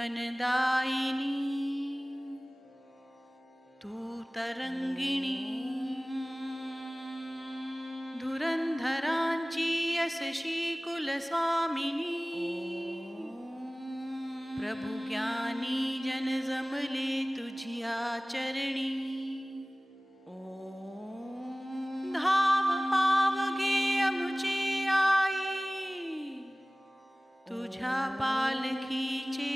जीवनदायिनी तू तरंगिणी धुरंधरांची यशशी कुलस्वामिनी प्रभु ज्ञानी जन जमले तुझिया चरणी धाव पावगे अमुचे आई तुझ्या पालखीचे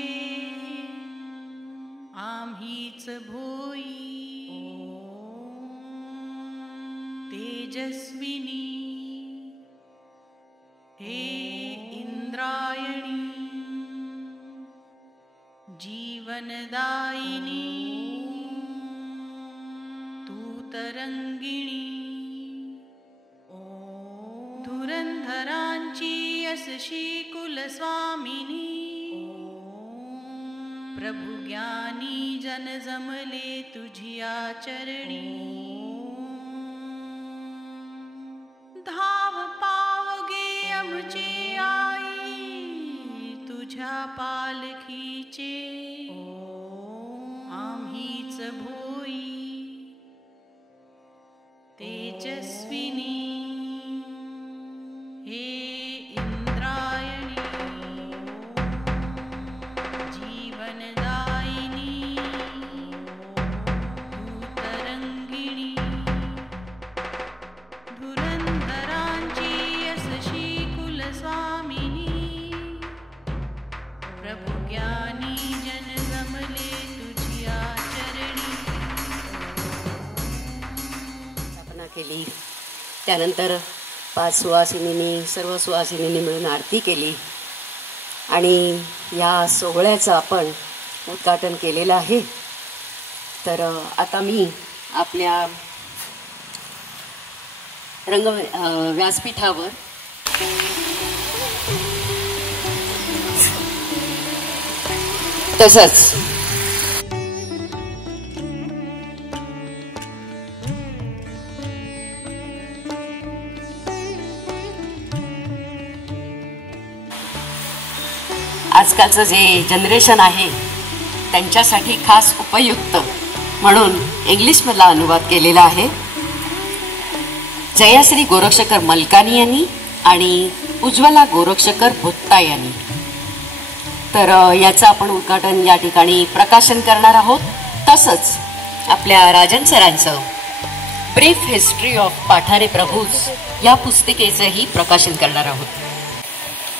आम्हीच भोई तेजस्विनी हे इंद्रायणी जीवनदायिनी तू तरंगिणी धुरंधरांची यशशी कुलस्वामिनी प्रभु ज्ञानी जन जमले तुझिया चरणी धाव पावगे आमचे आई तुझ्या पालखीचे आम्हीच भोई तेजस्विनी हे इंद्रायणी जीवनदायिनी तू तरंगिणी धुरंधरांची यशशी कुलस्वामिनी प्रभु ज्ञानी जन जमले तुझिया चरणी स्थापना केली। त्यानंतर 5 सुवासिनींनी सर्व सुवासिनींनी मिळून आरती केली आणि या सोहळ्याचं आपण उद्घाटन केलेलं आहे। तर आता मी आपल्या व्यासपीठावर तसंच आजकालचं जे जनरेशन आहे त्यांच्यासाठी खास उपयुक्त म्हणून इंग्लिशमधला अनुवाद केलेला आहे जयाश्री गोरक्षकर मलकानी यांनी आणि उज्ज्वला गोरक्षकर भुत्ता यांनी। तर याचं आपण उद्घाटन या ठिकाणी प्रकाशन करणार आहोत। तसंच आपल्या राजन सरांचं ब्रीफ हिस्ट्री ऑफ पाठारे प्रभूज या पुस्तिकेचंही प्रकाशन करणार आहोत।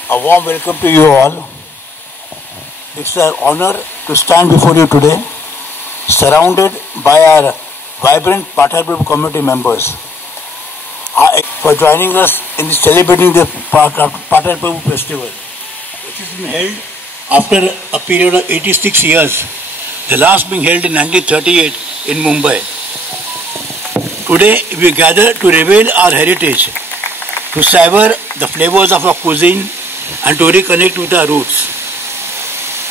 A warm welcome to you all. It's an honor to stand before you today, surrounded by our vibrant Pathare Prabhu community members, for joining us in celebrating the Pathare Prabhu festival, which has been held after a period of 86 years, the last being held in 1938 in Mumbai. Today we gather to reveal our heritage, to savor the flavors of our cuisine and to reconnect with our roots.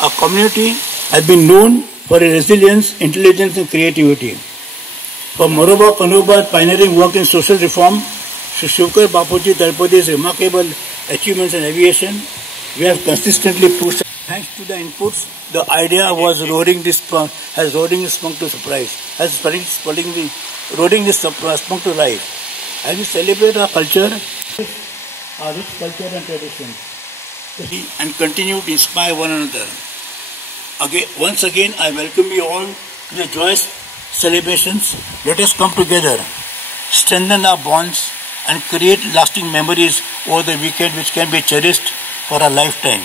Our community has been known for its resilience, intelligence and creativity. From Moroba Kanuba's pioneering work in social reform to Shivkar Bapuji Talpadi's remarkable achievements in aviation, we have consistently pushed. Thanks to the inputs, the idea was roaring this spunk to surprise, roaring this spunk to life. As we celebrate our culture, our rich culture and traditions, and continue to inspire one another. Once again, I welcome you all to the joyous celebrations. Let us come together, strengthen our bonds, and create lasting memories over the weekend which can be cherished for a lifetime.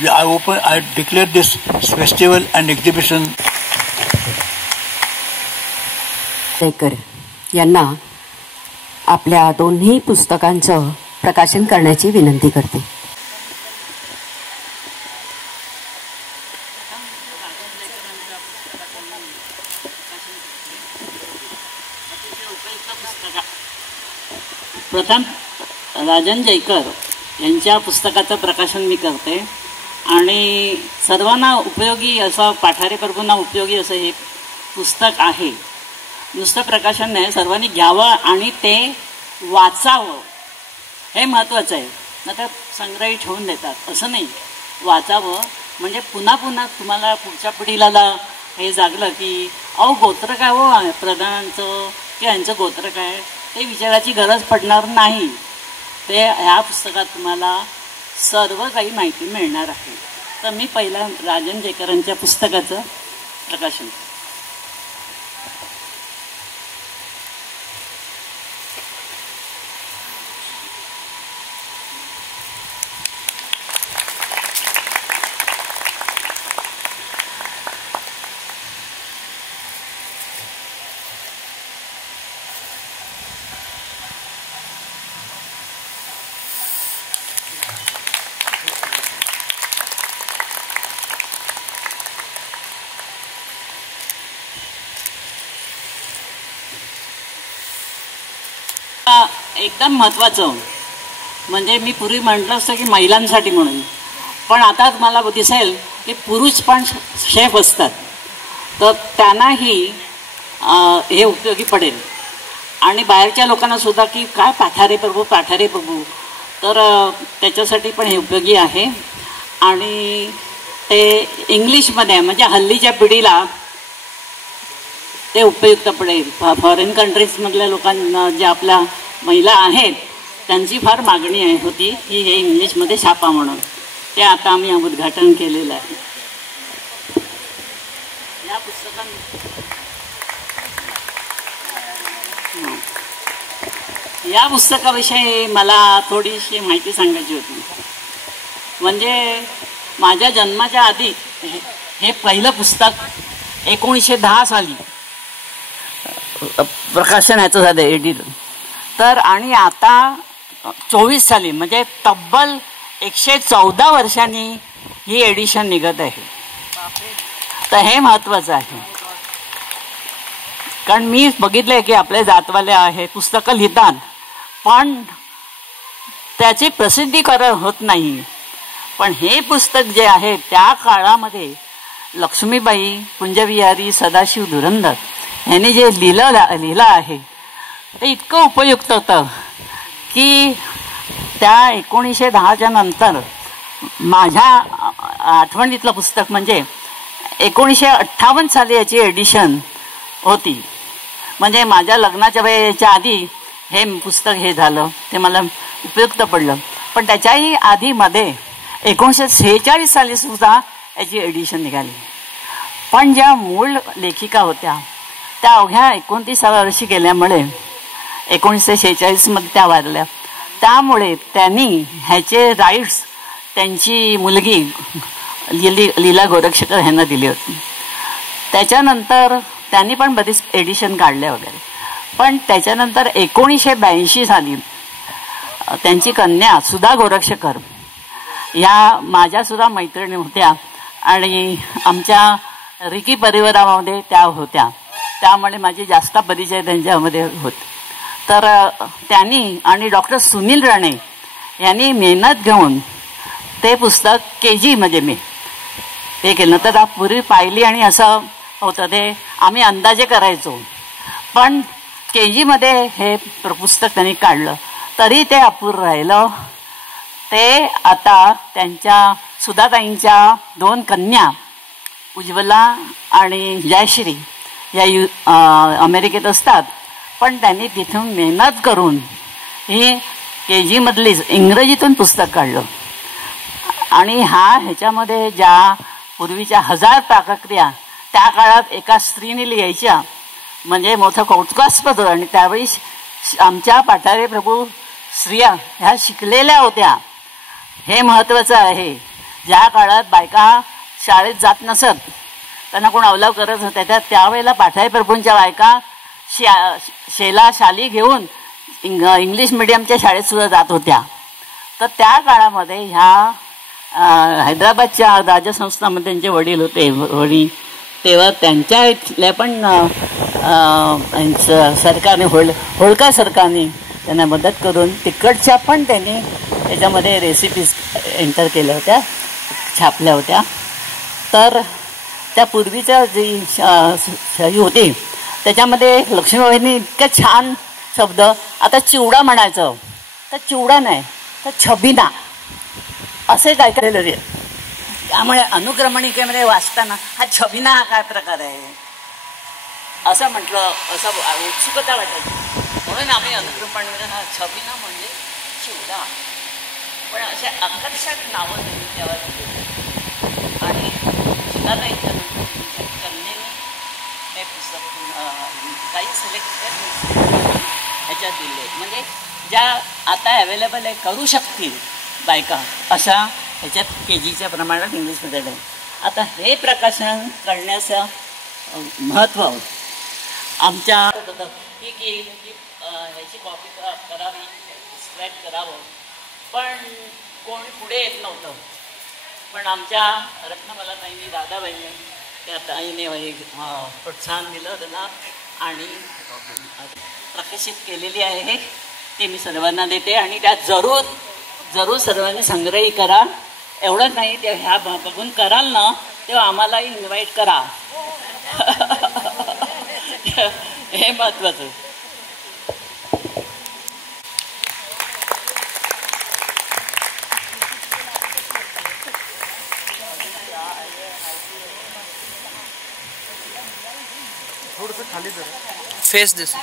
I declare this festival and exhibition. यांना आपल्या दोन्ही पुस्तकांचं प्रकाशन करण्याची विनंती करते। प्रथम राजन जयकर यांच्या पुस्तकाचं प्रकाशन मी करते आणि सर्वांना उपयोगी असं पाठारे प्रभूंना उपयोगी असं हे पुस्तक आहे। नुसतं प्रकाशन नाही, सर्वांनी घ्यावं आणि ते वाचावं हे महत्त्वाचं आहे। नंतर संग्रही ठेवून देतात असं नाही, वाचावं म्हणजे पुन्हा पुन्हा तुम्हाला पुढच्या पिढीला हे जागलं की अहो गोत्र काय हो प्रधानांचं किंवा यांचं गोत्र काय ते विचारायची गरज पडणार नाही. ते ह्या पुस्तकात तुम्हाला सर्व काही माहिती मिळणार आहे. तर मी पहिला राजन जयकरांच्या पुस्तकाचं प्रकाशन. एकदम महत्त्वाचं म्हणजे मी पूर्वी म्हटलं असतं की महिलांसाठी म्हणून, पण आता मला दिसेल की पुरुष पण शेफ असतात, तर त्यांनाही हे उपयोगी पडेल. आणि बाहेरच्या लोकांना सुद्धा की काय पाठारे प्रभू पाठारे प्रभू, तर त्याच्यासाठी पण हे उपयोगी आहे. आणि ते इंग्लिशमध्ये म्हणजे हल्लीच्या पिढीला ते उपयुक्त पडेल. फॉरेन कंट्रीजमधल्या लोकांना ज्या आपल्या महिला आहेत त्यांची फार मागणी होती की हे इंग्लिशमध्ये छापा म्हणून. ते आता आम्ही उद्घाटन केलेलं आहे. या पुस्तकाविषयी मला थोडीशी माहिती सांगायची होती. म्हणजे माझ्या जन्माच्या आधी हे पहिलं पुस्तक 1910 साली प्रकाशन याचं झालं एडिट. तर आणि आता 24 साली म्हणजे तब्बल 114 वर्षांनी ही एडिशन निघत आहे. तर हे महत्त्वाचं आहे, कारण मी बघितलंय की आपले जातवाले आहे पुस्तकं लिहितात पण त्याची प्रसिद्धीकरण होत नाही. पण हे पुस्तक जे आहे त्या काळामध्ये लक्ष्मीबाई कुंजविहारी सदाशिव धुरंधर यांनी जे लिहिलं आहे ते इतकं उपयुक्त होतं की त्या 1910च्या नंतर माझ्या आठवणीतलं पुस्तक म्हणजे 1958 साली याची एडिशन होती. म्हणजे माझ्या लग्नाच्या वेळेच्या आधी हे पुस्तक हे झालं, ते मला उपयुक्त पडलं. पण त्याच्याही आधीमध्ये 1946 साली सुद्धा याची एडिशन निघाली. पण ज्या मूळ लेखिका होत्या त्या अवघ्या 29व्या वर्षी गेल्यामुळे 1946 मध्ये त्या वारल्या. त्यामुळे त्यांनी ह्याचे राईट्स त्यांची मुलगी लीला गोरक्षकर ह्यांना दिली होती. त्याच्यानंतर त्यांनी पण बरीच एडिशन काढल्या वगैरे. पण त्याच्यानंतर 1982 साली त्यांची कन्या सुधा गोरक्षकर या माझ्यासुद्धा मैत्रिणी होत्या आणि आमच्या रिकी परिवारामध्ये त्या होत्या, त्यामुळे माझी जास्त परिचय त्यांच्यामध्ये होत. तर त्यांनी आणि डॉक्टर सुनील राणे यांनी मेहनत घेऊन ते पुस्तक KG मध्ये मी हे केलं. तर पूर्वी पाहिली आणि असं होतं ते आम्ही अंदाजे करायचो, पण KG मध्ये हे पुस्तक त्यांनी काढलं तरी ते अपूर्ण राहिलं. ते आता त्यांच्या सुधाताईंच्या 2 कन्या उज्ज्वला आणि जयश्री या अमेरिकेत असतात, पण त्यांनी तिथून मेहनत करून ही KG मधलीच इंग्रजीतून पुस्तक काढलं. आणि ह्याच्यामध्ये ज्या पूर्वीच्या 1000 पाकक्रिया त्या काळात एका स्त्रीने लिहायच्या म्हणजे मोठं कौतुकास्पद होतं. आणि त्यावेळी आमच्या पाठारे प्रभू स्त्रिया ह्या शिकलेल्या होत्या, हे महत्त्वाचं आहे. ज्या काळात बायका शाळेत जात नसत, त्यांना कोण अवलाव करत होत्या, त्यावेळेला पाठारे प्रभूंच्या बायका शाली घेऊन इंग्लिश मिडियमच्या शाळेत सुद्धा जात होत्या. तर त्या काळामध्ये ह्या हैदराबादच्या राजसंस्थामध्ये त्यांचे वडील होते तेव्हा त्यांच्या इथल्या पण सरकारने होळकर सरकारने त्यांना मदत करून तिकडच्या पण त्यांनी त्याच्यामध्ये रेसिपीज एंटर केल्या होत्या, छापल्या होत्या. तर त्या पूर्वीच्या जी शाही होती त्याच्यामध्ये लक्ष्मीबाईंनी इतके छान शब्द, आता चिवडा म्हणायचं तर चिवडा नाही तर छबिना असे काय केलेलं त्यामुळे अनुक्रमणिकेमध्ये वाचताना हा छबिना हा काय प्रकार आहे असं म्हटलं, असं उत्सुकता वाटायची. म्हणून आम्ही अनुक्रमणिकेमध्ये हा छबिना म्हणजे चिवडा, पण असे आकर्षक नावं त्यांनी त्यावर दिली. आणि चिदाताईंच्या नंतर त्यांच्या कन्येने हे पुस्तक काही सिलेक्टेड ह्याच्यात दिले, म्हणजे ज्या आता अवेलेबल आहे करू शकतील बायका अशा ह्याच्यात KGच्या प्रमाणात इंग्लिशमध्ये आहे. आता हे प्रकाशन करण्याचं महत्त्व आमच्या की ह्याची कॉपी करावी, स्क्रॅच करावं, पण कोण पुढे येत नव्हतं. पण आमच्या रत्नमालाताईंनी, दादाबाईंनी त्या ताईने प्रोत्साहन दिलं त्यांना आणि प्रकाशित केलेली आहे. ते मी सर्वांना देते आणि त्यात जरूर सर्वांनी संग्रही करा. एवढंच नाही, ते ह्या बघून कराल ना तेव्हा आम्हालाही इन्व्हाइट करा. हे महत्त्वाचं. थोडंसं खाली face this.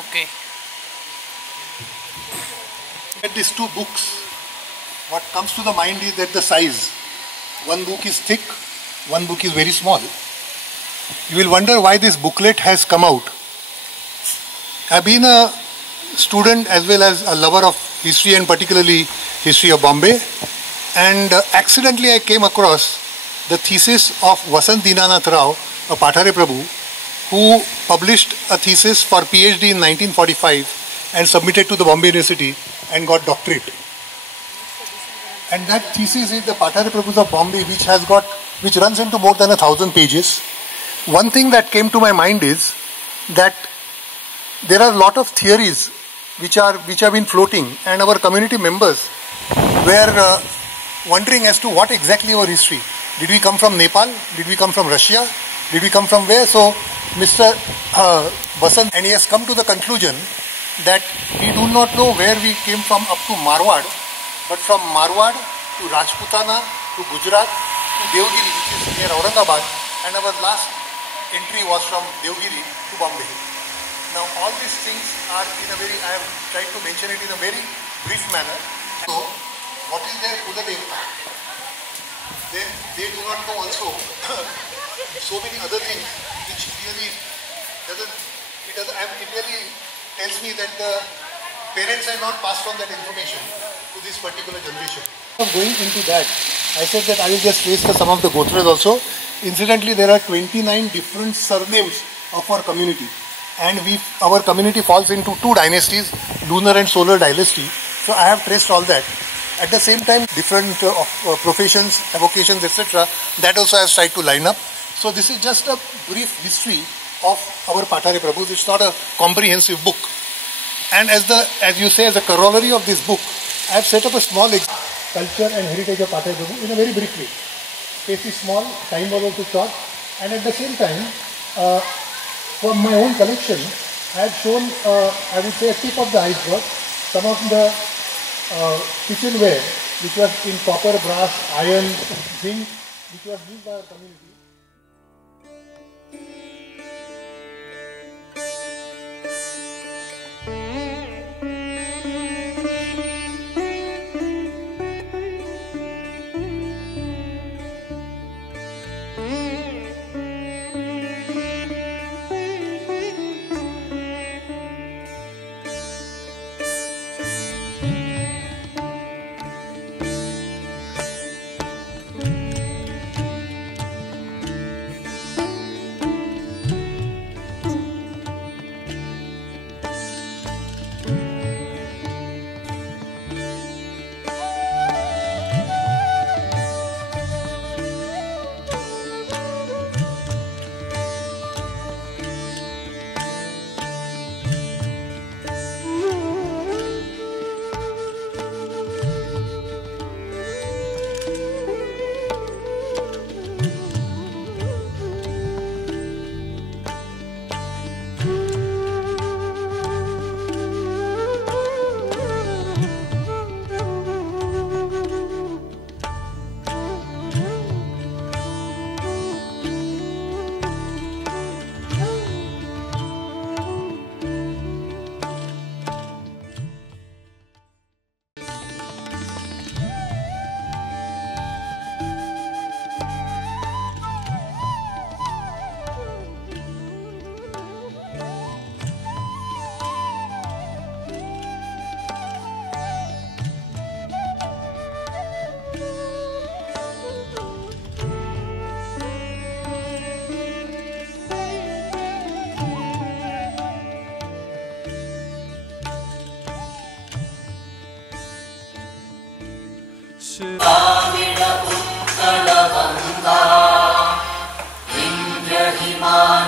Okay. At these two books, what comes to the mind is that the size. One book is thick, one book is very small. You will wonder why this booklet has come out. I've been a student as well as a lover of history and particularly history of Bombay, and accidentally I came across the thesis of Vasant Dinanath Rao, a Pathare Prabhu, who published a thesis for PhD in 1945 and submitted to the Bombay University and got doctorate. And that thesis is the Pathare Prabhus of Bombay, which runs into more than 1,000 pages. One thing that came to my mind is that there are a lot of theories which have been floating, and our community members were wondering as to what exactly our history. Did we come from Nepal? Did we come from Russia? Did we come from where? So Mr. Vasant, and he has come to the conclusion that we do not know where we came from up to Marwad, but from Marwad to Rajputana to Gujarat to Devgiri, which is near Aurangabad, and our last entry was from Devgiri to Bombay. Now all these things are I have tried to mention it in a very brief manner. So what is their Kula Devta? Then they do not know also so many other things which really it really tells me that the parents have not passed on that information to this particular generation. Going into that, I said that I will just trace some of the Gotras also. Incidentally, there are 29 different surnames of our community, and our community falls into two dynasties, lunar and solar dynasty. So I have traced all that. At the same time, different professions, avocations, etc. That also I have tried to line up. So this is just a brief history of our Pathare Prabhus. It's not a comprehensive book. And as you say, as a corollary of this book, I have set up a small culture and heritage of Pathare Prabhu in a very brief way. Space is small, time was also short, and at the same time, from my own collection, I have shown, I would say, a tip of the iceberg, some of the kitchenware which was in copper, brass, iron, zinc, which was used by our community.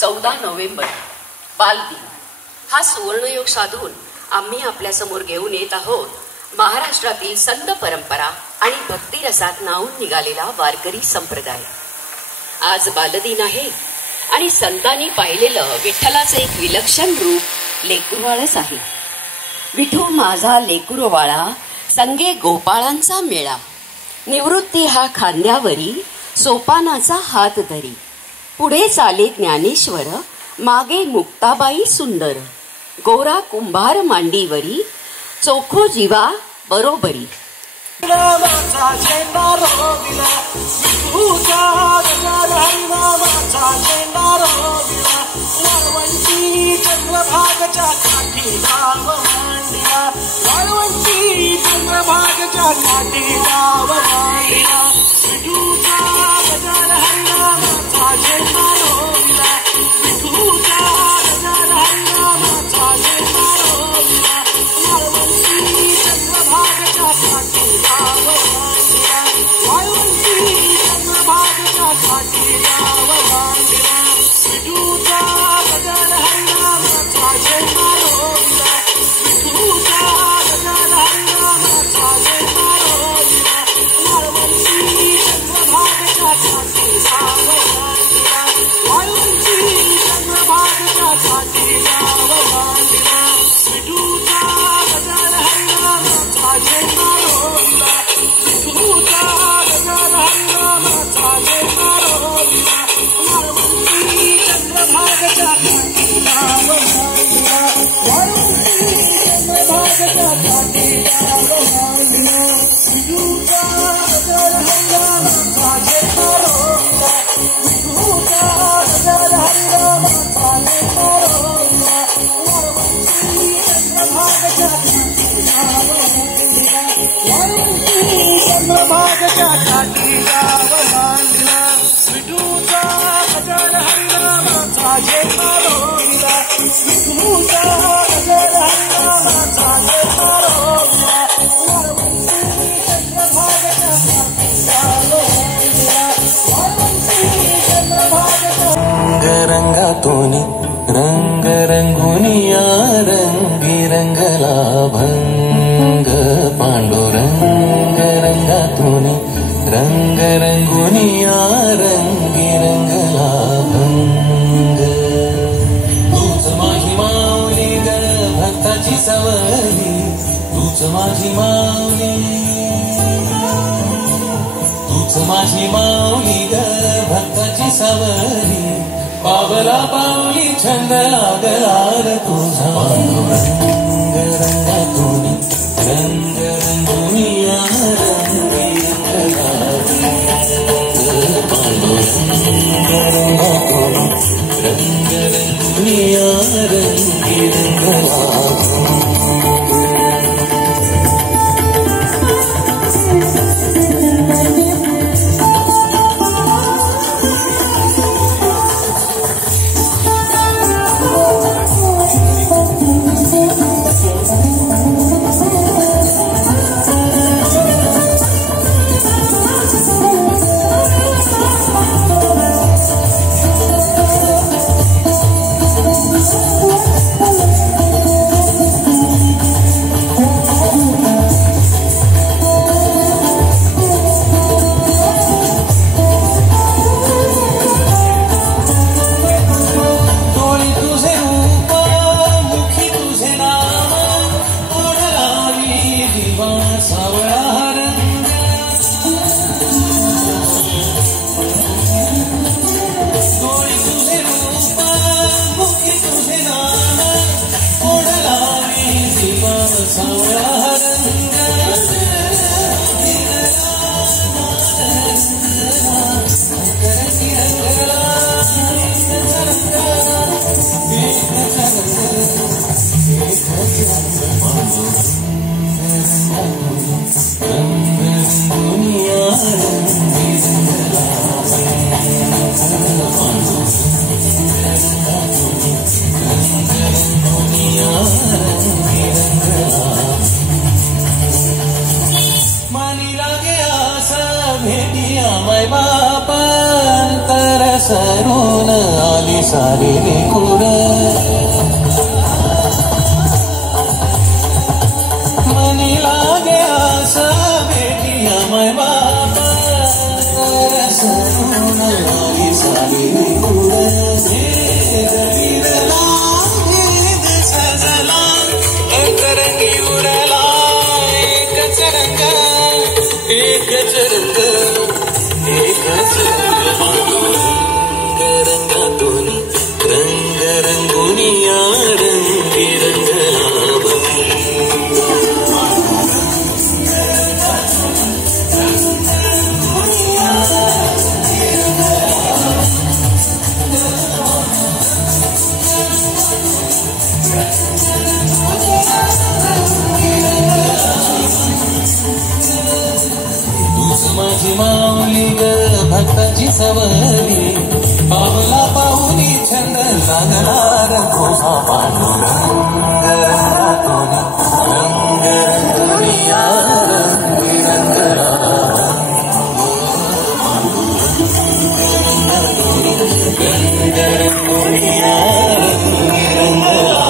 14 November बालदिन हा सुवर्णयोग साधून आम्ही आपल्यासमोर घेऊन येत आहोत महाराष्ट्रातील संत परंपरा आणि भक्तिरसात न्हाऊन निघालेला वारकरी संप्रदाय. आज बालदिन आहे आणि संतांनी पाहिलेलं विठ्ठलाचं एक विलक्षण रूप लेकुरवाळच आहे. विठू माझा लेकुरवाळा संगे गोपाळांचा मेळा, निवृत्ती हा खांद्यावरी सोपानाचा हात धरी, पुढे चाले ज्ञानेश्वर मागे मुक्ताबाई सुंदर, गोरा कुंभार मांडीवरी चोखो जीवा बरोबरी. चंद्रभागच्या काठी गाव मांडिया, वाळवंटी चंद्रभागच्या काठी गाव मांडिया, विठूचा गजर हरिनामाचा झेंडा रोविला, विठूचा गजर हरिनामाचा झेंडा रोविला, वाळवंटी चंद्रभागच्या काठी गाव मांडिया, वाळवंटी चंद्रभागच्या काठी गाव मांडिया, विठूचा गजर हरिनामाचा झेंडा रोविला, विठूचा गजर हरिनामाचा झेंडा रोविला, वाळवंटी चंद्रभागच्या काठी गाव मांडिया, वाळवंटी चंद्रभागच्या काठी गाव मांडिया, विठूचा गजर हरिनामाचा झेंडा रोविला, विठूचा गजर हरिनामाचा झेंडा रोविला, वाळवंटी चंद्रभागच्या काठी गाव मांडिया, वाळवंटी चंद्रभागच्या काठी गाव मांडिया, विठूचा गजर हरिनामाचा झेंडा रोविला, विठूचा गजर हरिनामाचा झेंडा रोविला, वाळवंटी चंद्रभागच्या काठी गाव मांडिया, वाळवंटी चंद्रभागच्या काठी गाव मांडिया, विठूचा गजर हरिनामाचा झेंडा रोविला, विठूचा गजर हरिनामाचा झेंडा रोविला, वाळवंटी चंद्रभागच्या काठी गाव मांडिया, वाळवंटी चंद्रभागच्या. रंगातून रंग रंगुनिया रंगी रंगला भंग, पांडुरंग रंगातून रंग रंगुनिया रंगी रंगला भंग. तूच माझी माऊली ग भक्ताची सवरी, तूच माझी माऊली, तूच माझी माऊली ग भक्ताची सवरी, पावला पावली छंद लागला तुझा. पांडुरंग रंगातून रंग रंगुनिया रंगी रंगला भंग, पांडुरंग रंगातून रंग रंगुनिया रंगी रंगला भंग. सरून आली सारे रे कुर मनी लागे आशा बेटिया मैं बाबा सरून लागे सारे रे कुर सजला एक रंगी उरला एकच रंग एकच रंग एकच रंगातून रंग रंगुनी या रंगी माझी माऊली ग भक्ताची सवरी पावला पाहुनी छंद लागणार तुझा पांडुरंग रंग रंगुनिया रंगी रंगला रंग रंगुनिया रंगी रंगला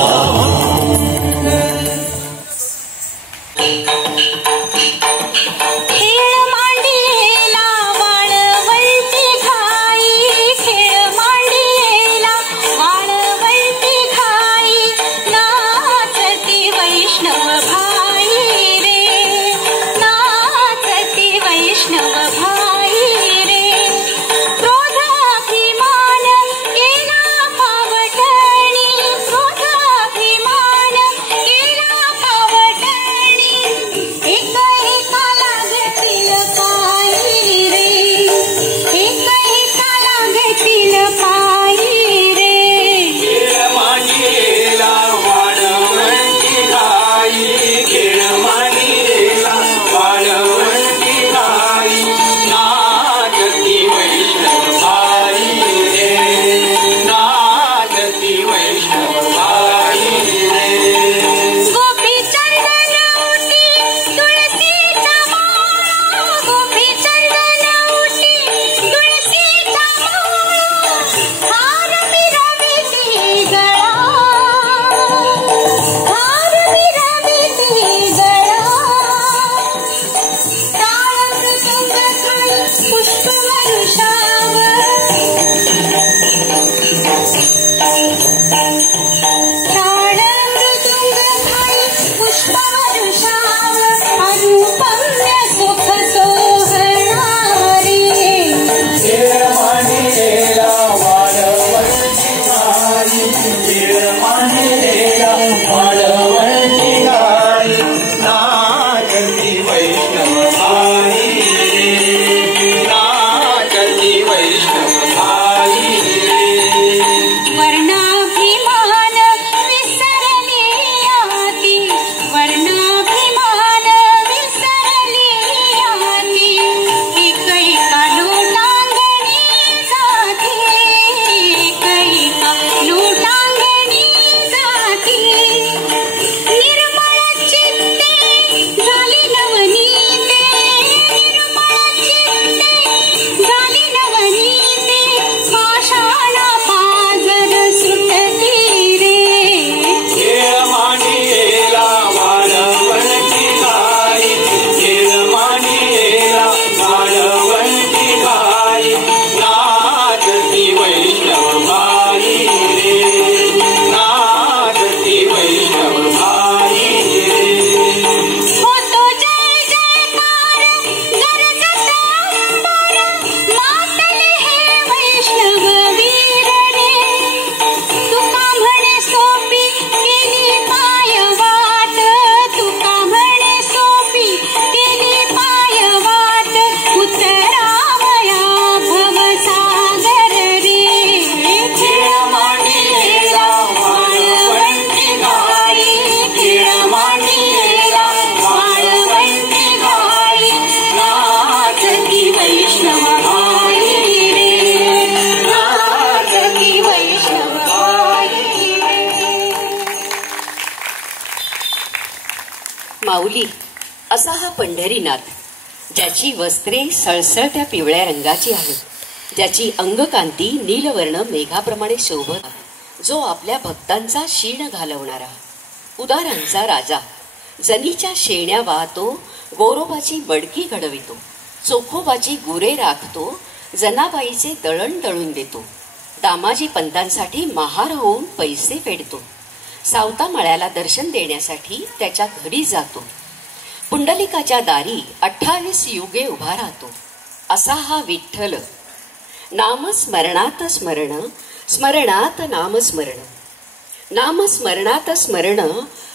माऊली असा हा पंढरीनाथ, ज्याची वस्त्रे सळसळत्या पिवळ्या रंगाची आहेत, त्याची अंगकांती नीलवर्ण मेघाप्रमाणे शोभत, जो आपल्या भक्तांचा शीण घालवणारा, उदारांचा राजा, जनीच्या शेण्या वाहतो, गोरोबाची मडकी घडवितो, चोखोबाची गुरे राखतो, जनाबाईचे दळण दळून देतो, दामाजी पंतांसाठी महार होऊन पैसे फेडतो, सावता मळ्याला दर्शन देण्यासाठी त्याच्या घरी जातो, पुंडलिकाच्या दारी 28 युगे उभा राहतो, असा हा विठ्ठल. नामस्मरणात स्मरण, स्मरणात नामस्मरण, नामस्मरणात स्मरण,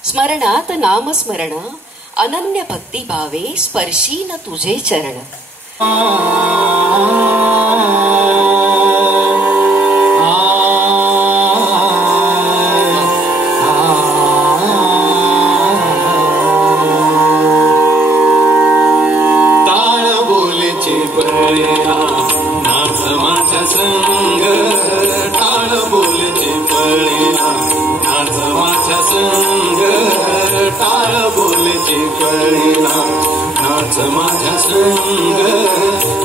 स्मरणात नामस्मरण, अनन्य भक्तिभावे स्पर्शीन तुझे चरण. नाच माझ्या संग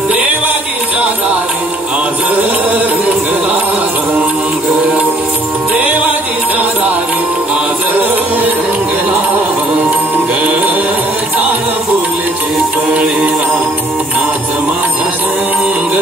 देवाजीच्या दारी आज रंगला रंग, देवाजीच्या दारी आज रंगला रंग, चाल बोलचे पळेला नाच माझ्या संग.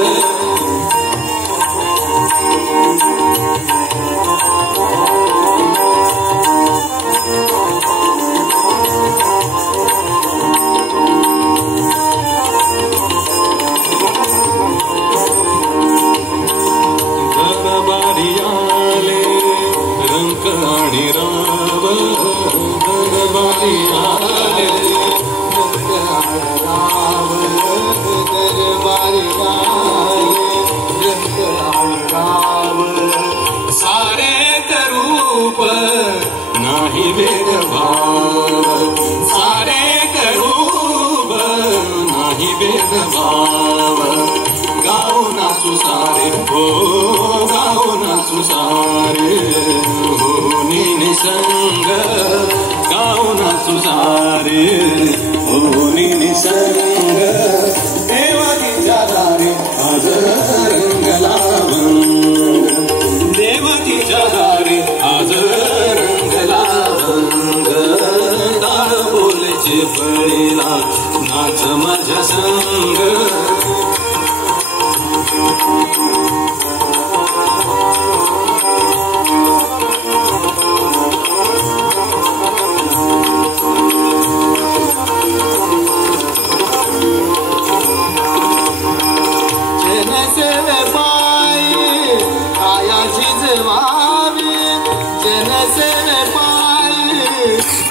सारे करूप नाही भेदभाव, सारे करूप नाही भेदभाव, गाऊ नाचू सारे हो, गाऊ नाचू सारे हो निसंग, गाऊ नाचू सारे हो निसंग, देवाजीच्या दारी आज रंगला रंग, देवाजीच्या दारी आज रंगला रंग, दाळ बोलचे पळीला नाच माझ्या संग.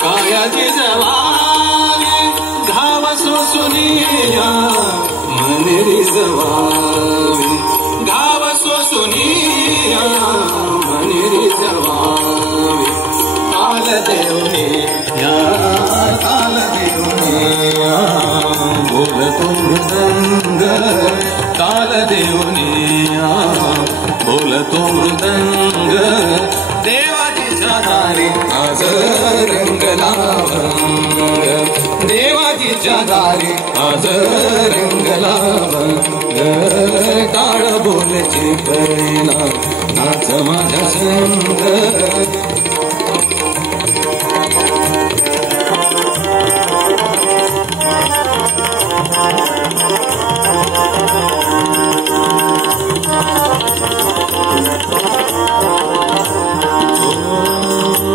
कायाची जवानी धाव सोसुनिया मनेरी जवानी, धाव सोसुनिया मनेरी जवानी, काल देवने या काल देवने या बोलतो मृदंग, काल देवने या बोलतो मृदंग, देवाजीच्या दारी आज रंगला रंग, देवाजीच्या दारी आज रंगला रंग, टाळ बोलची पळीला नाच माझ्या संग.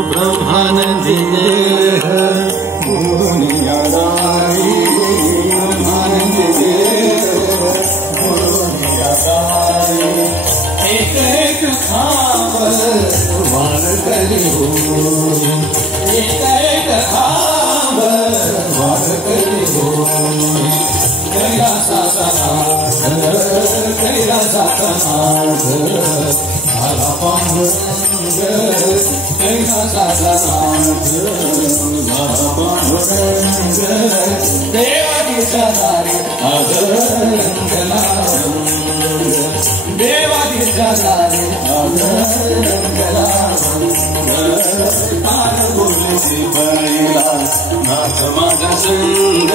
ब्रह्मानंदी दुनिया दाई, ब्रह्मानंदी दुनिया दाई, एक एक खाब वार करी हो, एक एक खाब वार करी हो, कैलासाचा नाथ, कैलासाचा नाथ झाला पांडुरंग, कैलासाचा नाथ झाला पांडुरंग, देवाजीच्या दारी आज रंगला रंग, देवाजीच्या दारी आज रंगला रंग, ताल बोलची पळीला नाच माझा संग,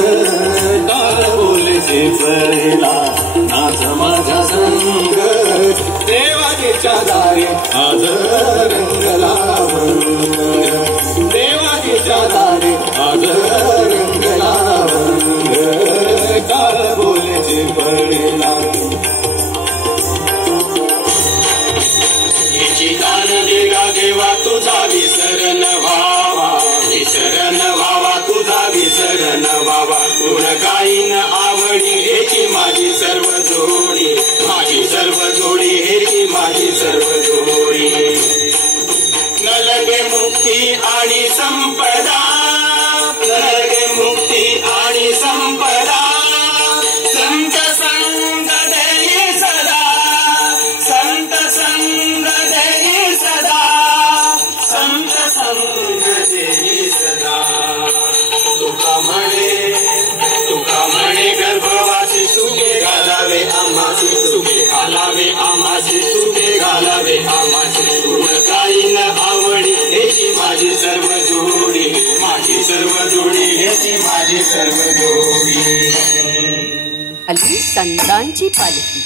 ताल बोलची पळीला नाच माझा संग. देवाच्या दारी आज रंगला भंग, देवाच्या दारी आज रंगला भंग, काळ बोलचे पडला याची दान देगा देवा तुझा विसरण व्हावा, विसरण व्हावा तुझा विसरण व्हावा, गुण गाईन आवडी हेची माझी सर्व जोडी, माझी सर्व जोडी हेची माझी सर्व जोडी, न लगे मुक्ती आणि संपदा, न लगे मुक्ती आणि संपदा, संत संग देई सदा, संत संग देई सदा, संत संग देई सदा, तुका म्हणे गर्भवासी सुखे घालावे आम्हासी, सुखे घालावे आम्हासी, सुखे घालावे आम्हासी, गुण गाईन आवडी हेची माझी सर्व जोडी, माझी सर्व जोडी हेची माझी सर्व जोडी. हल्ली संतांची पालखी.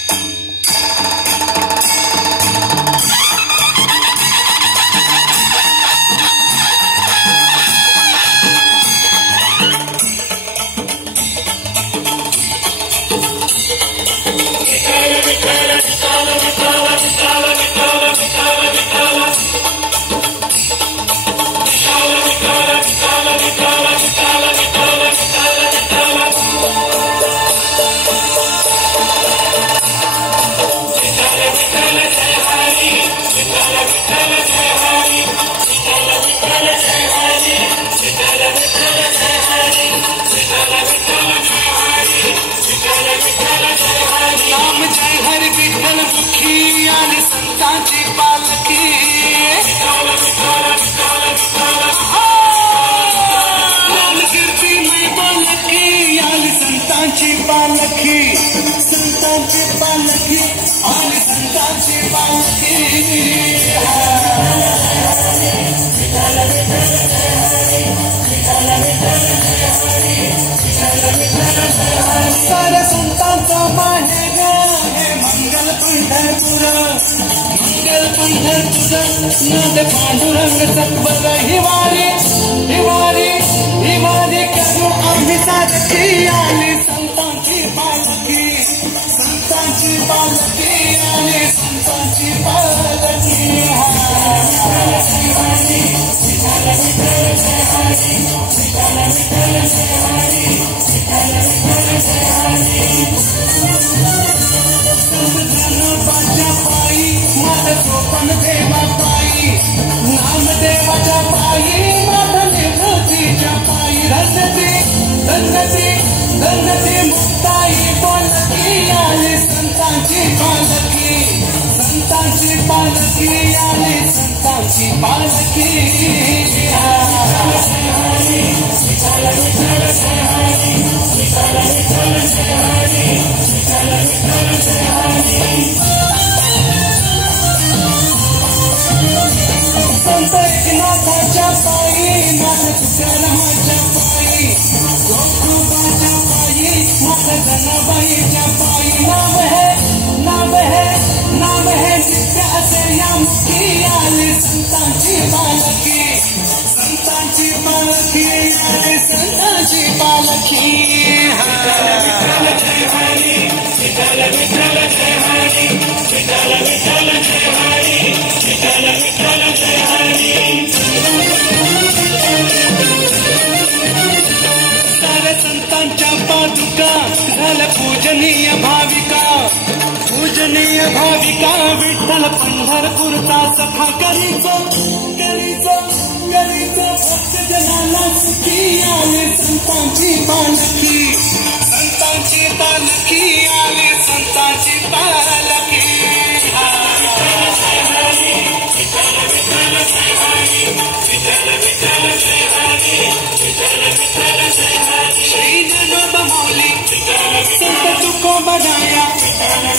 पांडुरंग सत्वर हिवारी हिवारी हिवारी करू आम्ही सारखी आली संतांची पालखी, संतांची पालखी आली संतांची पालखी. बाजा पायी माझ सोपन देवा पायी, नामदेवाच्या पायी माझ निवृत्तीच्या पायी, धन्यते धन्यते धन्यते मुक्ताई पालखी आली संतांची पालखी, संतांची पालखी आली संतांची पालखी. संत एकनाथाच्या पायी माझ तुकारामाच्या पायी, गोकुळाच्या पायी माझ गणाबाईच्या पायी, नाम है नाम है नित्य असे या मुक्ती आली संतांची पालखी, संतांची पालखी आली संतांची पालखी. जय हरी विठ्ठल विठ्ठल जय हरी विठ्ठल विठ्ठल जय हरी विठ्ठल विठ्ठल जय हरी. सारे संतांच्या पादुका झाल्या पूजनीय भाविका, पूजनीय भाविका विठ्ठल पंढरपूरचा सखा करीचो करीचो करीचो भक्त जनाला सुखी आली संतांची पालखी, संतांची पालखी आली संतांची पालखी. विठ्ठल विठ्ठल जय हरी विठ्ठल विठ्ठल जय हरी विठ्ठल विठ्ठल जय हरी. श्री ज्ञानोबा माऊली संत तुकोबा राया,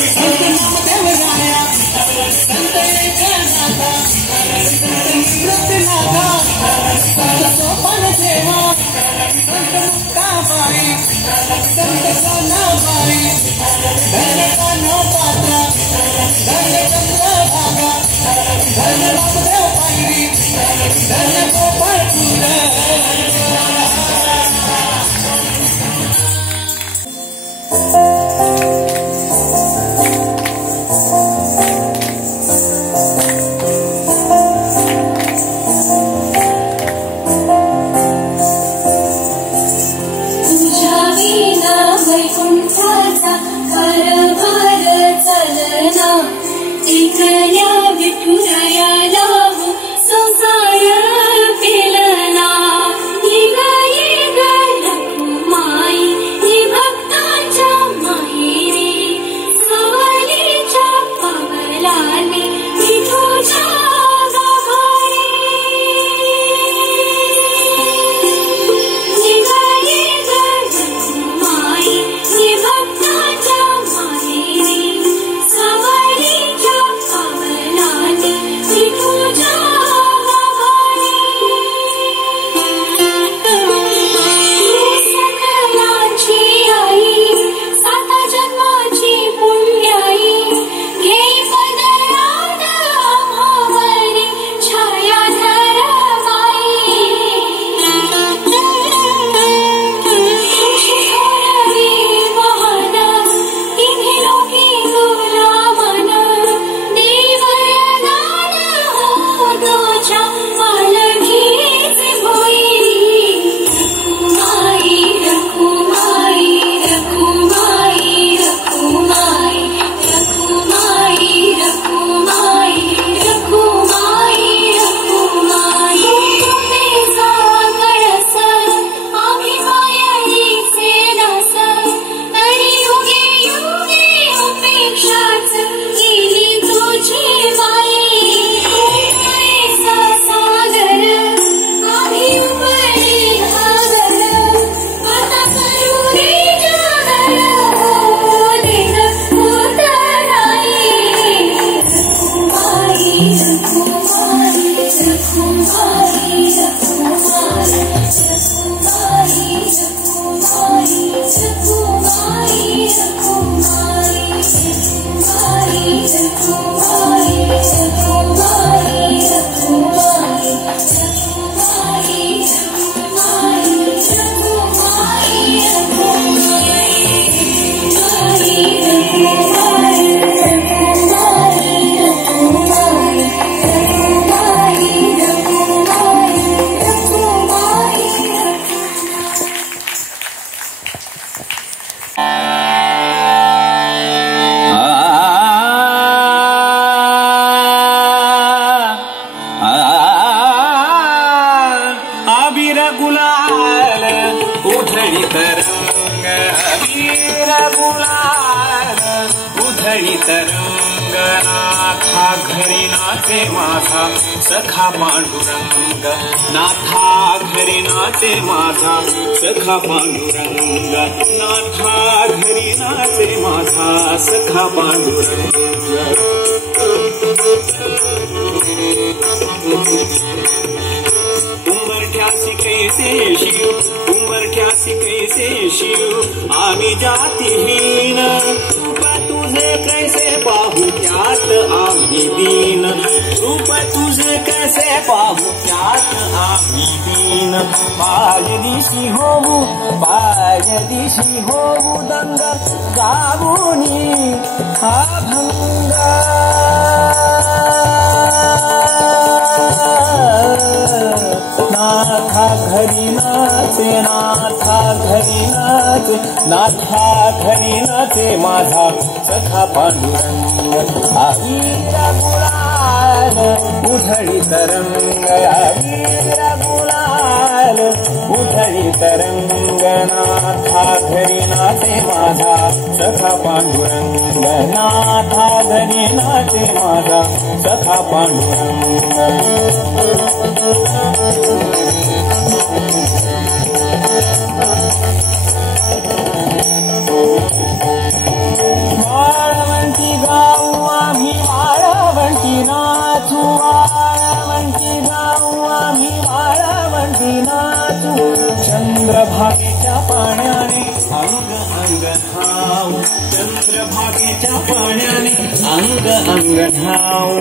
संत नामदेव राया, संत एकनाथा, संत निवृत्तीनाथा, संत सोपान देवा, संत मुक्ताबाई, संत कान्हाबाई, धन्य कान्होपात्रा, धन्य चंद्र विठ्ठल नामदेव पायरी विठ्ठल गोपाळ तुझ्या विना वैकुंठाचा कारभार चालना एकल्या विठुरायाला संसार पेलना निघाये रखुमाई ही भक्तांच्या माहेरी सावलीच्या पावलाने विठूच्या सखा पांडुरंग नाथा घरी नाचे माझा सखा पांडुरंग नाथा घरी नाचे माझा सखा पांडुरंग उंबरठ्यासी कैसे शिव उंबरठ्यासी कैसे शिव आम्ही जातीहीन तुझे कैसे पाहू त्यात आम्ही दीन रूप तुझे कैसे पाहू त्यात आम्ही दीन पायदिशी होऊ दंग गावुनी अभंग नाथा घरी नाचे नाथा घरी नाचे नाथा घरी नाचे माझा सखा पांडुरंग आईरा गुलाल उधळी तरंग आईरा गुलाल उधळी तरंग नाथा घरी नाचे माझा सखा पांडुरंग नाथा घरी नाचे माझा सखा पांडुरंग वाळवंटी गाऊ आम्ही वाळवंटी नाचू वाळवंटी गाऊ आम्ही वाळवंटी नाचू चंद्रभागेच्या पाण्याने अंग अंग धावू चंद्रभागेच्या पाण्याने अंग अंग धावू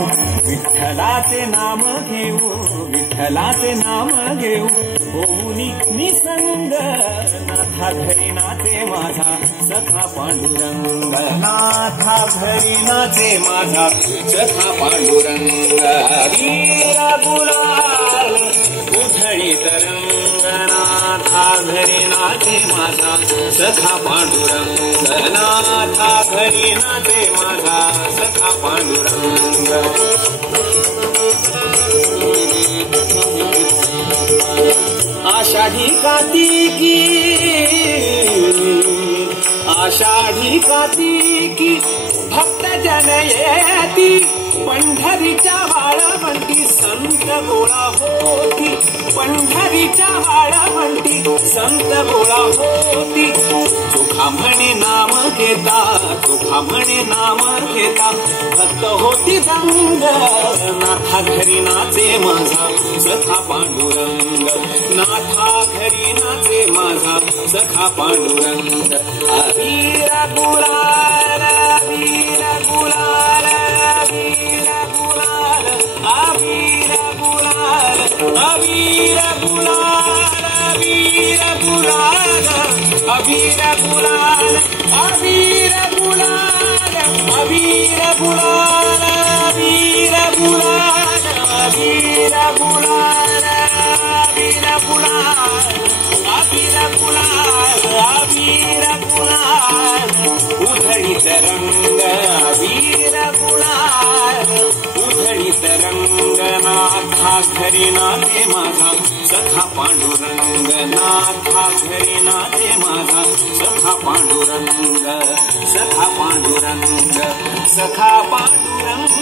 विठ्ठलाचे नाम घेऊ विठ्ठलाचे नाम घेऊ होऊनी निसंग नाथा घरी नाचे माझा सखा पांडुरंग नाथा घरी नाचे माझा सखा पांडुरंग वीरा गुलाल उधळी तरंग नाथा घरी नाचे माझा सखा पांडुरंग नाथा घरी नाचे माझा सखा पांडुरंग आषाढी कार्तिकी आषाढी कार्तिकी भक्त जन येती पंढरीच्या वाळवंटी संत गोळा होती पंढरीच्या वाळवंटी संत गोळा होती चोखा म्हणे नाम घेता चोखा म्हणे नाम घेता भक्त होती दंग नाथा घरी नाचे माझा सखा पांडुरंग नाथा घरी नाचे माझा सखा पांडुरंग वीरा गुलाल वीरा गुलाल वीरा गुलाल वीरा गुलाल वीरा गुलाल वीरा गुलाल वीरा गुलाल वीरा गुलाल वीरा गुलाल वीरा गुलाल वीरा गुलाल वीरा गुलाल वीरा गुलाल वीरा गुलाल उधळी तरंग वीरा गुलाल उधळी तरंग नाथा घरी नाचे माझा सखा पांडुरंग नाथा घरी नाचे माझा सखा पांडुरंग सखा पांडुरंग सखा पांडुरंग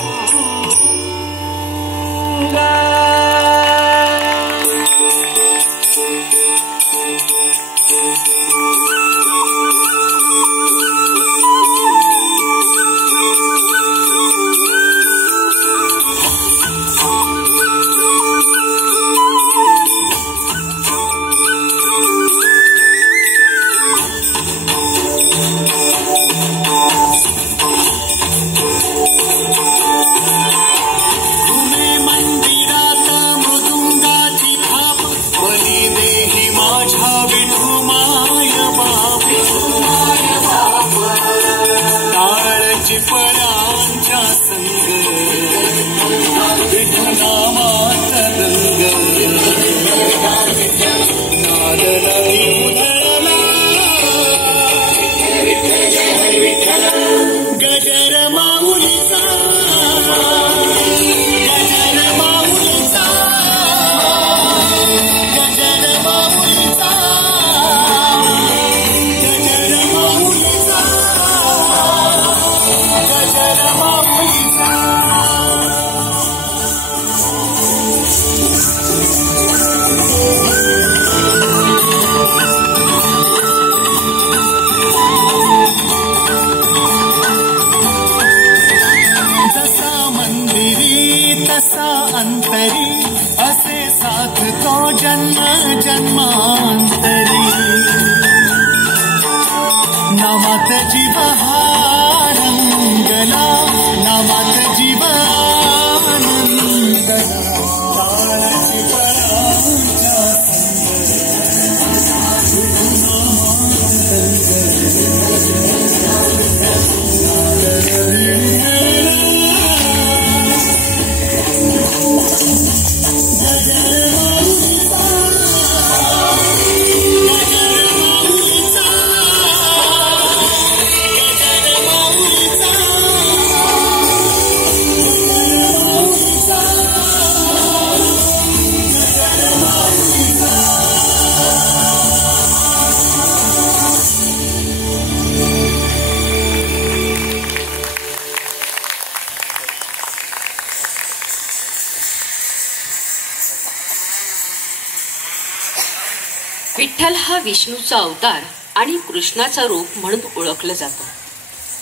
विठ्ठल हा विष्णूचा अवतार आणि कृष्णाचा रूप म्हणून ओळखलं जातं.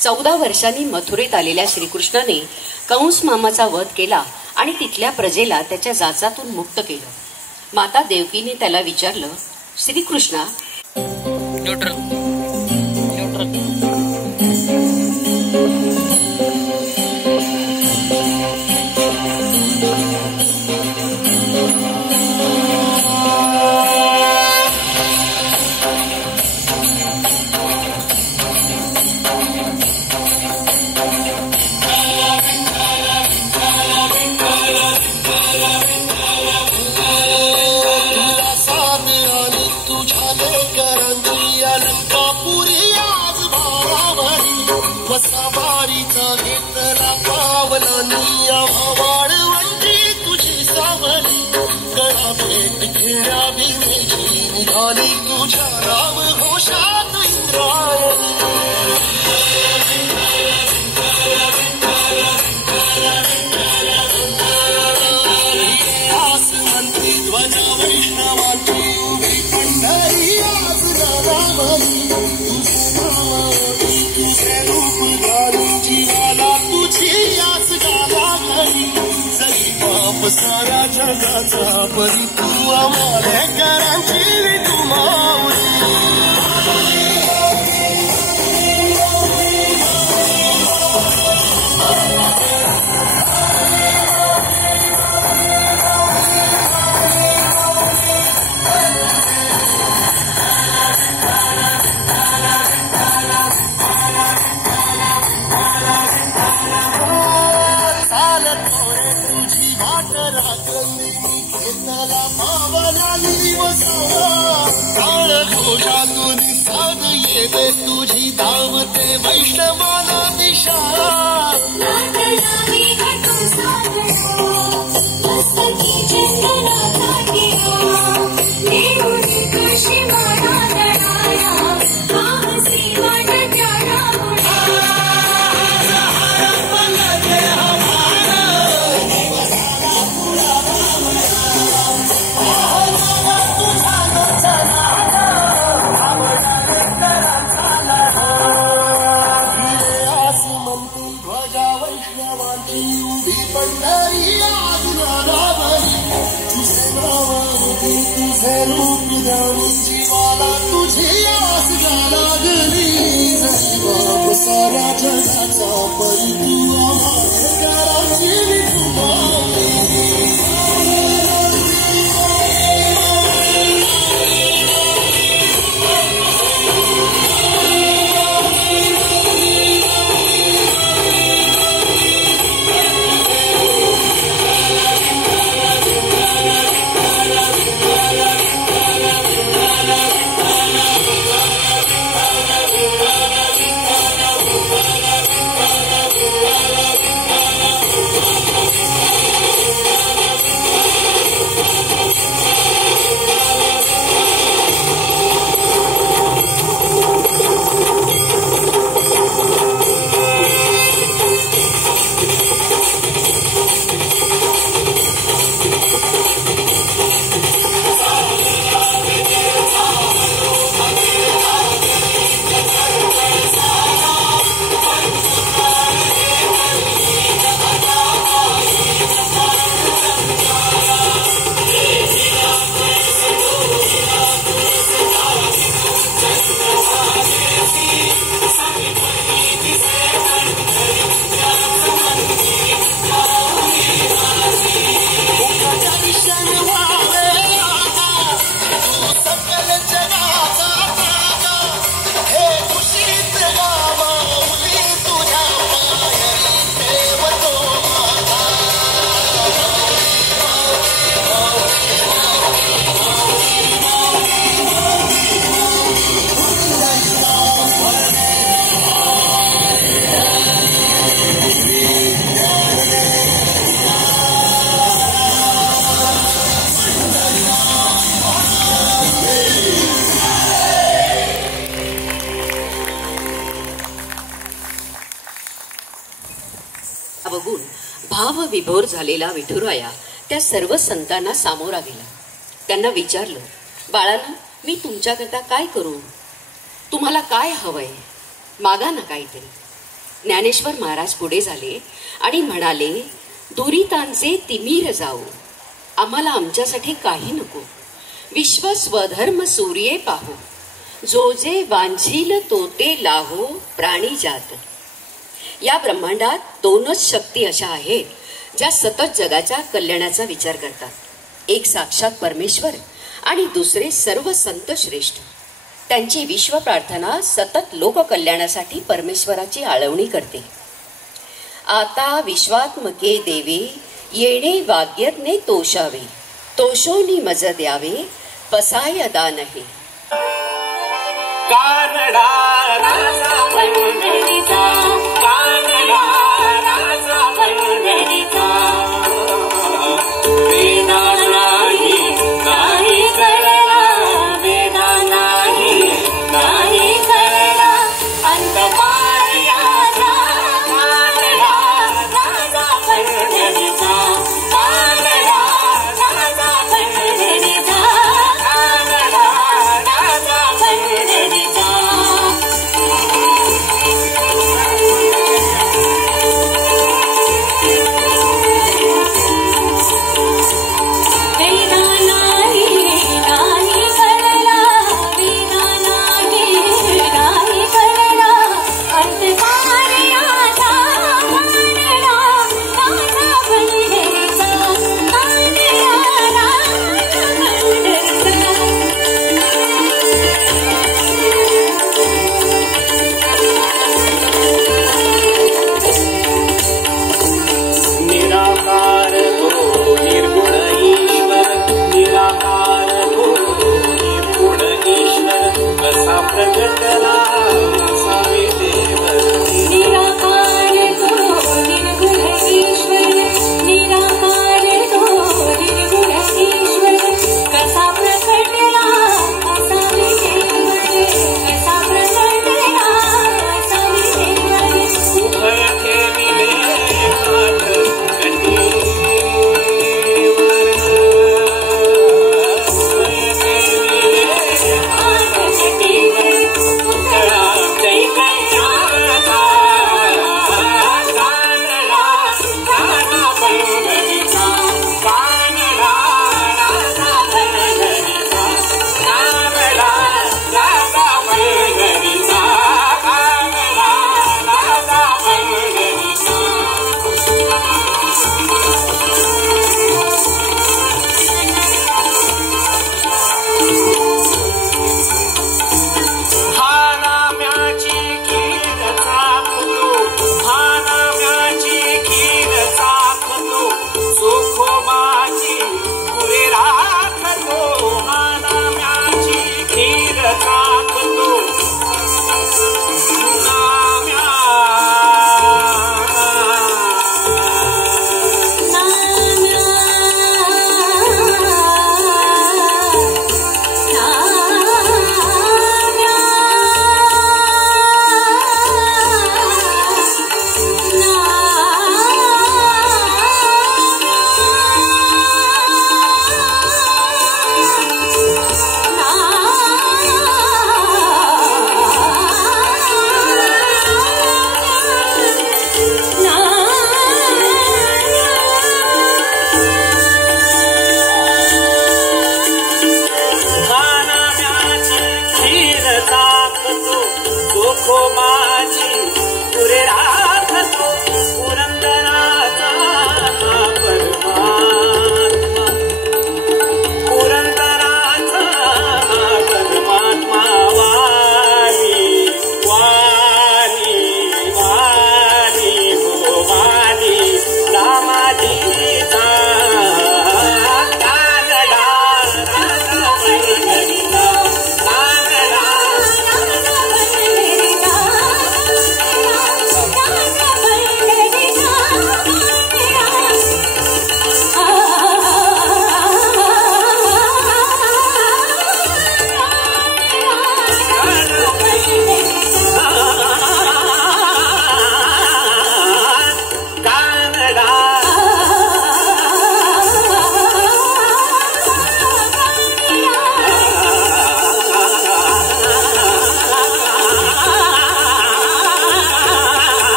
14 वर्षांनी मथुरेत आलेल्या श्रीकृष्णाने कंस मामाचा वध केला आणि तिथल्या प्रजेला त्याच्या जाचातून मुक्त केलं. माता देवकीने त्याला विचारलं, श्रीकृष्णा न्यूट्रल घेतला पावलांनी वाळवंटी तुझी सावली गळा भेट घेण्या भीमेची निघाली तुझ्या राम घोषात इंद्रायणी आसमंती ध्वजा वैष्णवांची उभी पंढरी आज रामानी तुझे रूप गाणी जीवाला तुझी आस गाला घरी जरी बाप सारा जगाचा परी तू आम्हाला करांची विठू माऊली घोषातून साध येते तुझी धावते वैष्णवाला दिशा जीवाला तुझी आस लागली सारा जगाचा परी तू आम्हाला कराची विठू बघून भावविभोर झालेला विठुराया त्या सर्व संतांना सामोरा गेला. त्यांना विचारलं, बाळांनो, मी तुमच्याकरता काय करू? तुम्हाला काय हवंय? मागा ना काहीतरी. ज्ञानेश्वर महाराज पुढे झाले आणि म्हणाले, दुरितांचे तिमीर जाऊ, आम्हाला आमच्यासाठी काही नको. विश्व स्वधर्म सूर्ये पाहू, जो जे वांझील तो ते लाहो प्राणी जात. या ब्रह्मांडात दोनच शक्ती अशा आहेत ज्या सतत जगाच्या कल्याणाचा विचार करतात. एक साक्षात परमेश्वर आणि दुसरे सर्व संत श्रेष्ठ. त्यांची विश्व प्रार्थना सतत लोककल्याणासाठी परमेश्वराची आळवणी करते. आता विश्वात्मके देवे येणे वाग्यज्ञे तोषावे, तोषोनी मज द्यावे पसाय दान हे. कानडा राजा पंढरीचा, कानडा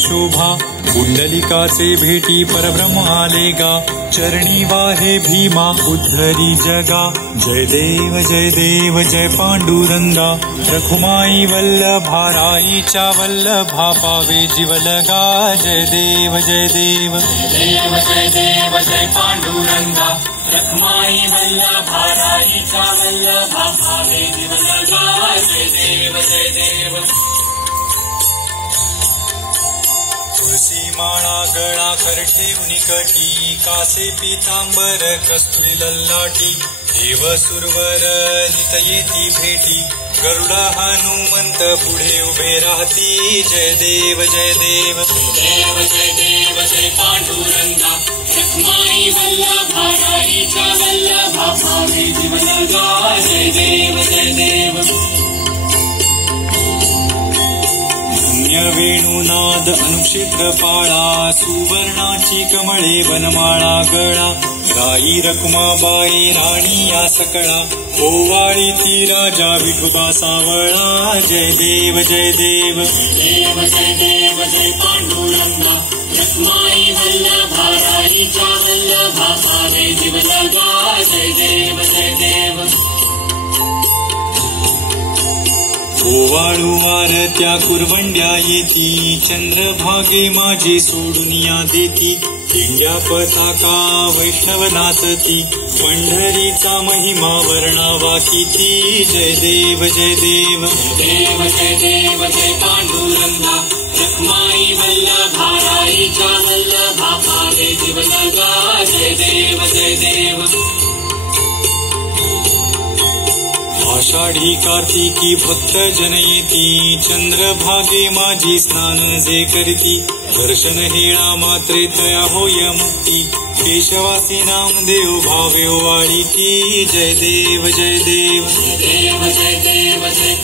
शोभा कुंडलिकाचे भेटी परब्रह्म आले गा चरणी वाहे भीमा उद्धरी जगा जय देव जय पांडुरंगा रखुमाई वल्लभा राईच्या वल्लभा पावे जीवलगा जय देव जय पांडुरंगा रखुमाई वल्लभा राईच्या वल्लभा पावे जीवलगा जय देव तुळसी माळा गळा कर ठेवणी कटी कासे पीतांबर कस्तुरी लल्लाटी देव सुरवर नित येती भेटी गरुडा हनुमंत पुढे उभे राहती जय देव जय पांडुरंगा रखमाई वल्लभा राईच्या वल्लभा पावे जीवलगा जय देव वेणुनाद अनुक्षेत्रपाळा सुवर्णाची कमळे वनमाळा गळा राई रखुमाबाई राणी या सकळा ओवाळी ती राजा विठोबा सावळा जय देव जय पांडुरंगा रखमाई वल्लभा राईच्या वल्लभा पावे जीवलगा जय देव ओवाळू आरत्या कुरवंड्या येती चंद्रभागे माझी सोडून या देती दिंड्या पताका वैष्णव नाचती पंढरीचा महिमा वर्णावा किती जय देव जय पांडुरंगा रखमाई वल्लभा राईच्या वल्लभा पावे जीवलगा जय देव आषाढी कार्तिकी भक्त जन येती चंद्रभागे माझी स्नान जे करती दर्शन हेळा मात्रे तया होय मुक्ती केशवासी नामदेव भावे ओवाळीती जय देव जय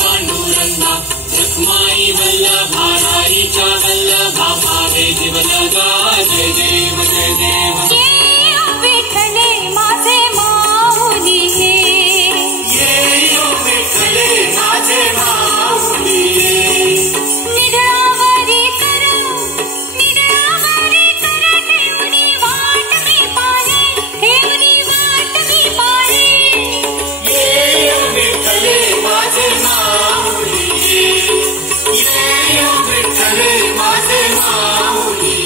पांडुरंगा रखमाई वल्लभा राईच्या वल्लभा पावे जीवलगा जय देव विठ्ठले माझे माऊली माझे माऊली निडळावरी कर ठेवणी वाट मी पाहे ये विठ्ठले माझे माऊली ये विठ्ठले माझे माऊली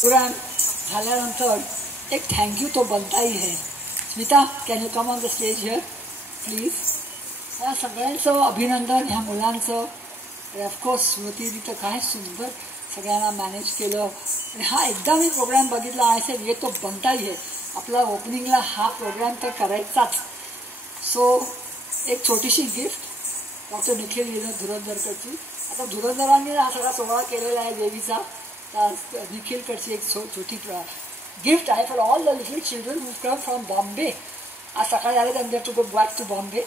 प्रोग्राम झाल्यानंतर एक थँक्यू तो बनताही आहे. Smita, can you come on the stage here please. या सगळ्यांचं अभिनंदन, ह्या मुलांचं. ऑफकोर्स स्मृतीने तर काय सुंदर सगळ्यांना मॅनेज केलं. आणि हा एकदा मी प्रोग्राम बघितला आहे ये तो बनताही आहे. आपला ओपनिंगला हा प्रोग्राम तर करायचाच. सो एक छोटीशी गिफ्ट डॉक्टर निखिल धुरंधरकडची. आता धुरंधरांनी हा सगळा सोहळा केलेला आहे देवीचा. निखिलकडची एक छोटी गिफ्ट आहे for all the little children who come from Bombay. आज सकाळी आले त्यांचे to go back to Bombay.